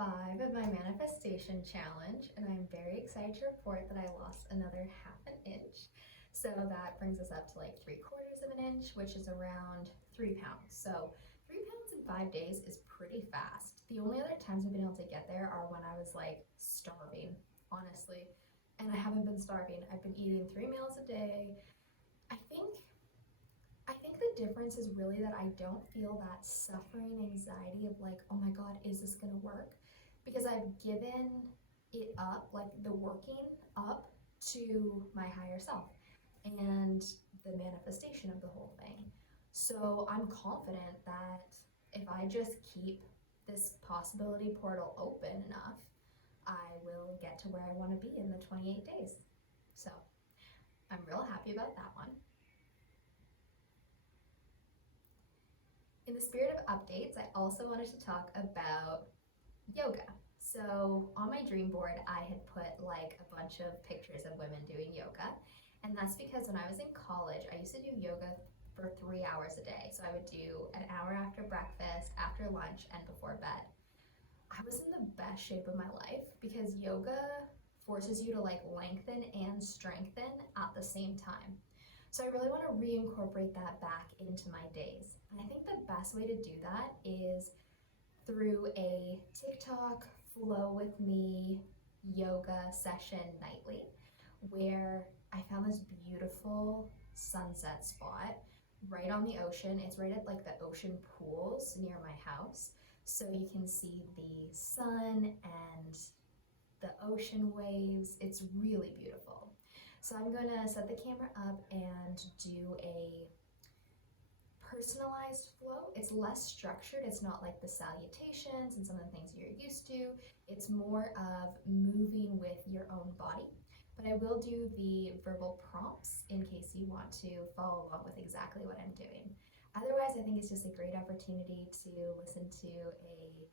5 of my manifestation challenge, and I'm very excited to report that I lost another half an inch. So that brings us up to like 3/4 of an inch, which is around 3 pounds. So 3 pounds in 5 days is pretty fast. The only other times I've been able to get there are when I was like starving, honestly. And I haven't been starving. I've been eating 3 meals a day. I think the difference is really that I don't feel that suffering anxiety of like, oh my God, is this gonna work? Because I've given it up, like the working up to my higher self and the manifestation of the whole thing. So I'm confident that if I just keep this possibility portal open enough, I will get to where I want to be in the 28 days. So I'm real happy about that one. In the spirit of updates, I also wanted to talk about yoga. So on my dream board, I had put like a bunch of pictures of women doing yoga. And that's because when I was in college, I used to do yoga for 3 hours a day. So I would do an hour after breakfast, after lunch, and before bed. I was in the best shape of my life because yoga forces you to like lengthen and strengthen at the same time. So I really want to reincorporate that back into my days. And I think the best way to do that is through a TikTok flow with me yoga session nightly, where I found this beautiful sunset spot right on the ocean. It's right at like the ocean pools near my house. So you can see the sun and the ocean waves. It's really beautiful. So I'm gonna set the camera up and do a personalized flow. It's less structured. It's not like the salutations and some of the things you're used to. It's more of moving with your own body. But I will do the verbal prompts in case you want to follow along with exactly what I'm doing. Otherwise, I think it's just a great opportunity to listen to a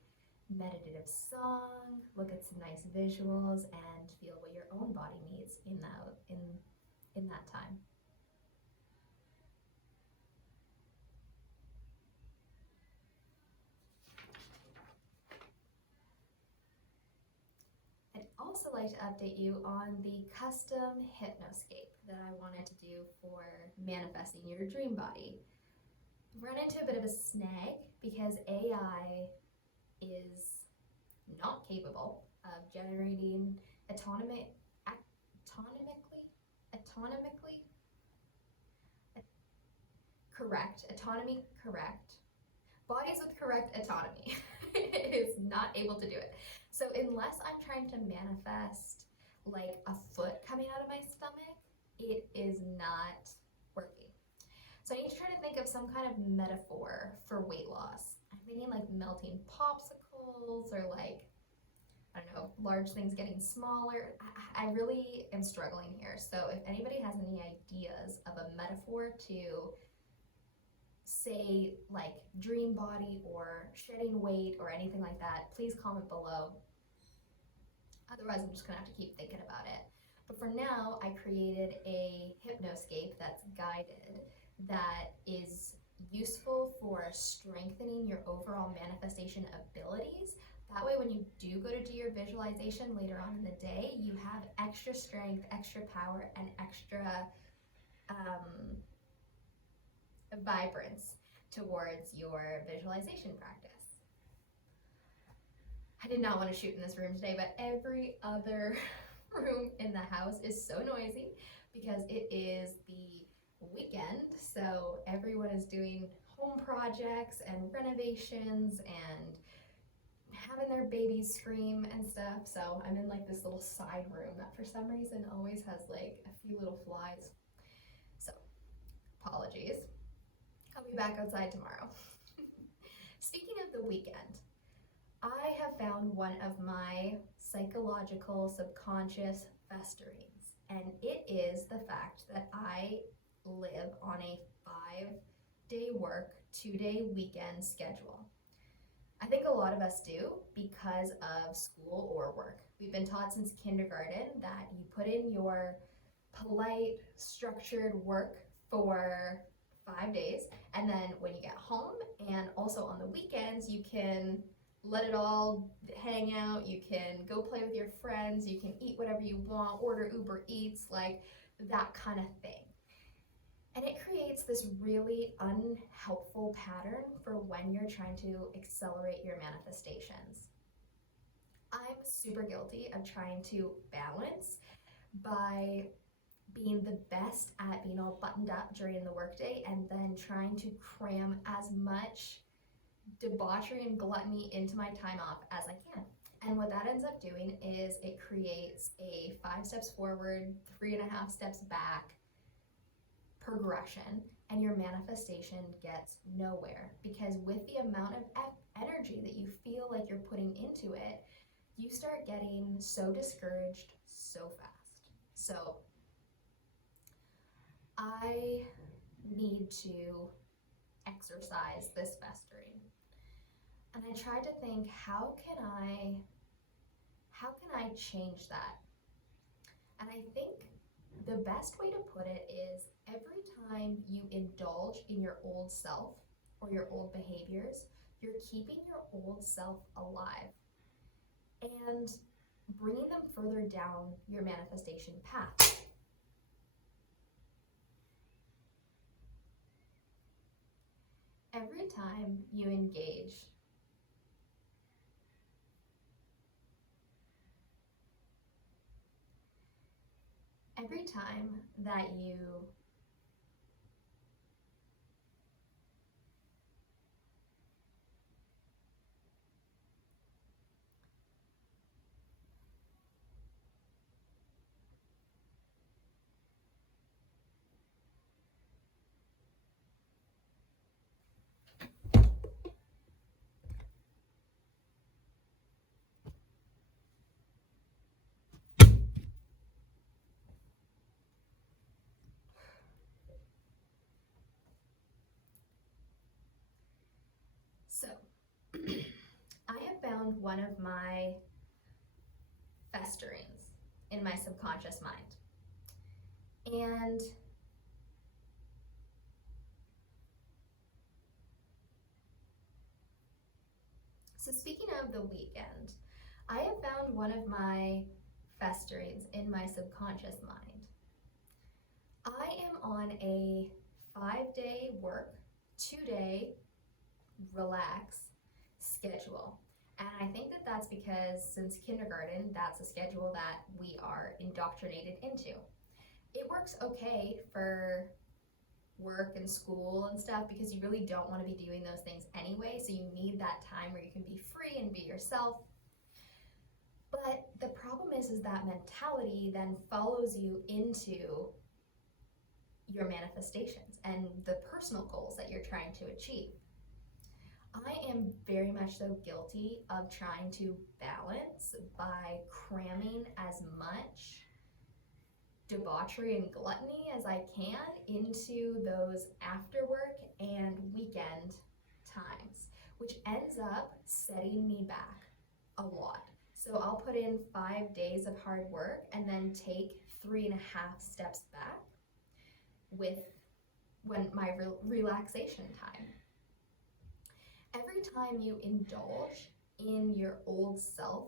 meditative song, look at some nice visuals, and feel what your own body needs in that time. I'd also like to update you on the custom hypnoscape that I wanted to do for manifesting your dream body. I've run into a bit of a snag because AI is not capable of generating autonomically correct bodies with correct autonomy. It is not able to do it. So unless I'm trying to manifest like a foot coming out of my stomach, it is not working. So I need to try to think of some kind of metaphor for weight loss. I'm thinking like melting popsicles or like, I don't know, large things getting smaller. I really am struggling here. So if anybody has any ideas of a metaphor to say like dream body or shedding weight or anything like that, please comment below. Otherwise, I'm just gonna have to keep thinking about it. But for now, I created a hypnoscape that's guided that is useful for strengthening your overall manifestation abilities. That way, when you do go to do your visualization later on in the day, you have extra strength, extra power, and extra vibrance towards your visualization practice. I did not want to shoot in this room today, but every other room in the house is so noisy because it is the weekend. So everyone is doing home projects and renovations and having their babies scream and stuff. So I'm in like this little side room that for some reason always has like a few little flies. So apologies. I'll be back outside tomorrow. Speaking of the weekend, I have found one of my psychological subconscious festerings, and it is the fact that I live on a 5-day work, 2-day weekend schedule. I think a lot of us do because of school or work. We've been taught since kindergarten that you put in your polite, structured work for 5 days, and then when you get home and also on the weekends, you can let it all hang out. You can go play with your friends. You can eat whatever you want, order Uber Eats, like that kind of thing. And it creates this really unhelpful pattern for when you're trying to accelerate your manifestations. I'm super guilty of trying to balance by being the best at being all buttoned up during the workday and then trying to cram as much debauchery and gluttony into my time off as I can. And what that ends up doing is it creates a 5 steps forward, 3.5 steps back progression, and your manifestation gets nowhere, because with the amount of energy that you feel like you're putting into it, you start getting so discouraged so fast. So I need to exercise this festering. And I tried to think, how can I change that? And I think the best way to put it is, every time you indulge in your old self or your old behaviors, you're keeping your old self alive and bringing them further down your manifestation path. Every time you engage every time that you So, I have found one of my festerings in my subconscious mind. And so, speaking of the weekend, I have found one of my festerings in my subconscious mind. I am on a 5-day work, 2-day relax schedule. And I think that that's because since kindergarten, that's a schedule that we are indoctrinated into. It works okay for work and school and stuff, because you really don't want to be doing those things anyway. So you need that time where you can be free and be yourself. But the problem is that mentality then follows you into your manifestations and the personal goals that you're trying to achieve. I am very much so guilty of trying to balance by cramming as much debauchery and gluttony as I can into those after work and weekend times, which ends up setting me back a lot. So I'll put in 5 days of hard work and then take 3.5 steps back with my relaxation time. Every time you indulge in your old self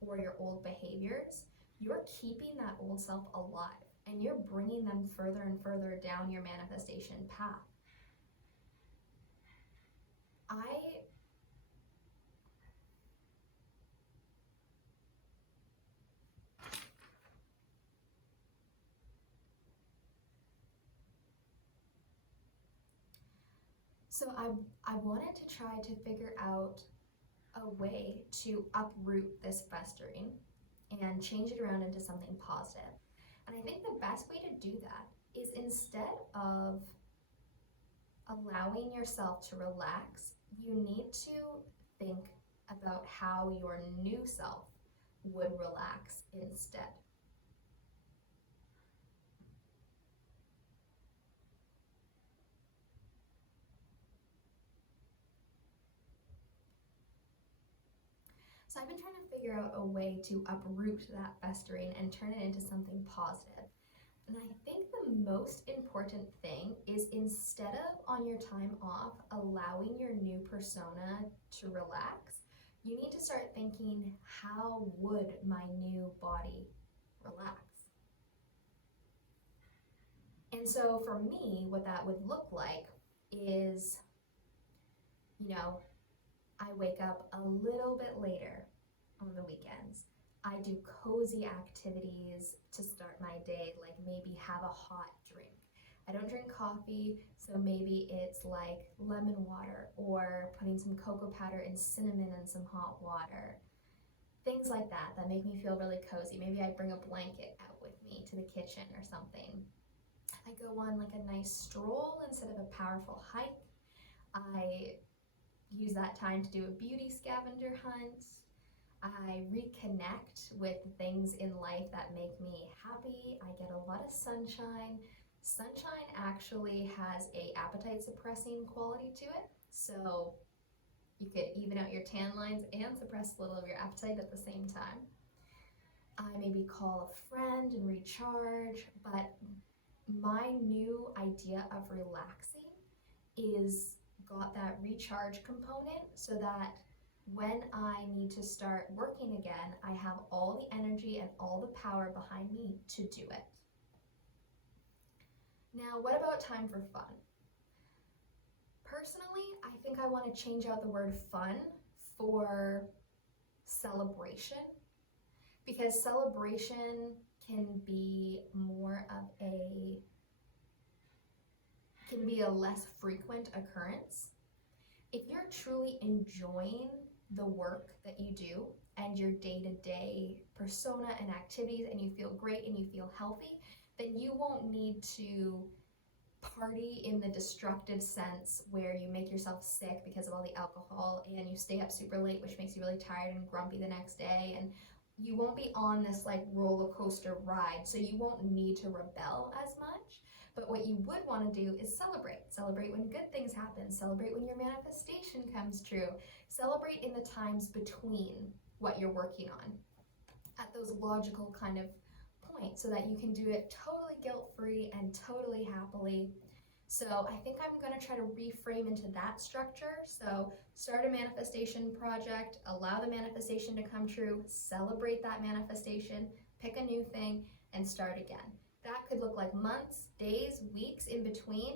or your old behaviors, you're keeping that old self alive and you're bringing them further and further down your manifestation path. So I wanted to try to figure out a way to uproot this festering and change it around into something positive. And I think the best way to do that is, instead of allowing yourself to relax, you need to think about how your new self would relax instead. So I've been trying to figure out a way to uproot that festering and turn it into something positive. And I think the most important thing is, instead of on your time off allowing your new persona to relax, you need to start thinking, how would my new body relax? And so for me, what that would look like is, I wake up a little bit later on the weekends. I do cozy activities to start my day, like maybe have a hot drink. I don't drink coffee, so maybe it's like lemon water or putting some cocoa powder and cinnamon in some hot water. Things like that make me feel really cozy. Maybe I bring a blanket out with me to the kitchen or something. I go on like a nice stroll instead of a powerful hike. I use that time to do a beauty scavenger hunt. I reconnect with things in life that make me happy. I get a lot of sunshine. Sunshine actually has a appetite suppressing quality to it, so you could even out your tan lines and suppress a little of your appetite at the same time. I maybe call a friend and recharge, but my new idea of relaxing is got that recharge component so that when I need to start working again, I have all the energy and all the power behind me to do it. Now, what about time for fun? Personally, I think I want to change out the word fun for celebration, because celebration can be a less frequent occurrence. If you're truly enjoying the work that you do and your day-to-day persona and activities, and you feel great and you feel healthy, then you won't need to party in the destructive sense where you make yourself sick because of all the alcohol and you stay up super late, which makes you really tired and grumpy the next day, and you won't be on this like roller coaster ride, so you won't need to rebel as much. But what you would want to do is celebrate when good things happen, celebrate when your manifestation comes true, celebrate in the times between what you're working on at those logical kind of points, so that you can do it totally guilt-free and totally happily. So I think I'm going to try to reframe into that structure. So start a manifestation project, allow the manifestation to come true, celebrate that manifestation, pick a new thing, and start again. That could look like months, days, weeks in between.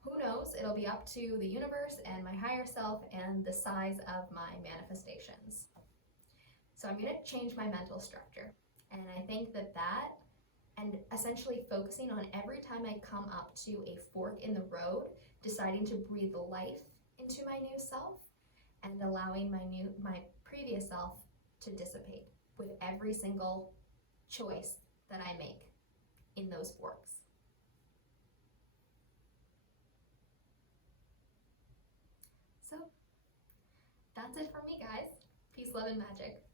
Who knows? It'll be up to the universe and my higher self and the size of my manifestations. So I'm going to change my mental structure. And I think that and essentially focusing on every time I come up to a fork in the road, deciding to breathe life into my new self and allowing my previous self to dissipate with every single choice that I make in those forks. So that's it for me, guys. Peace, love, and magic.